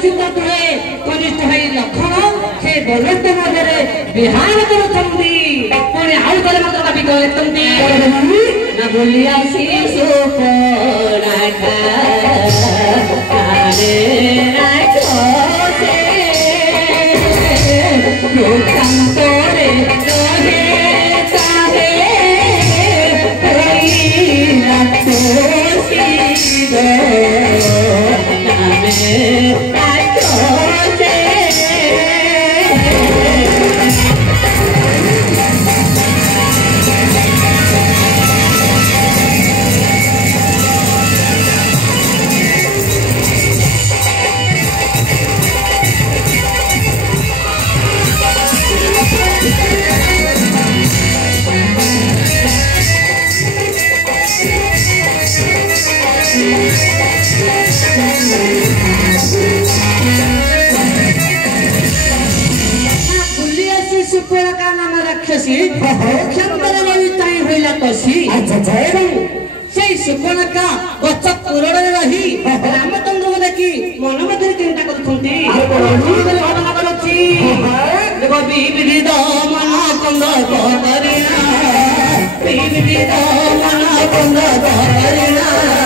सीता तुहे कनिष्ठ भाई लखन से बलत मधुरे बिहार करुछंती पुणी आउ गले मंत्र कवि कहतंती ना बोलिया शिशु पराठा कारे राखो से लोकांतरे रहे ताहे कोई राखो शिव सुपर्णका गच पुरड़े रही रामचंद्र को देखी मन मध्य चिंता करुछंती देखो विविध मन कंद करिना विविध मन कंद करिना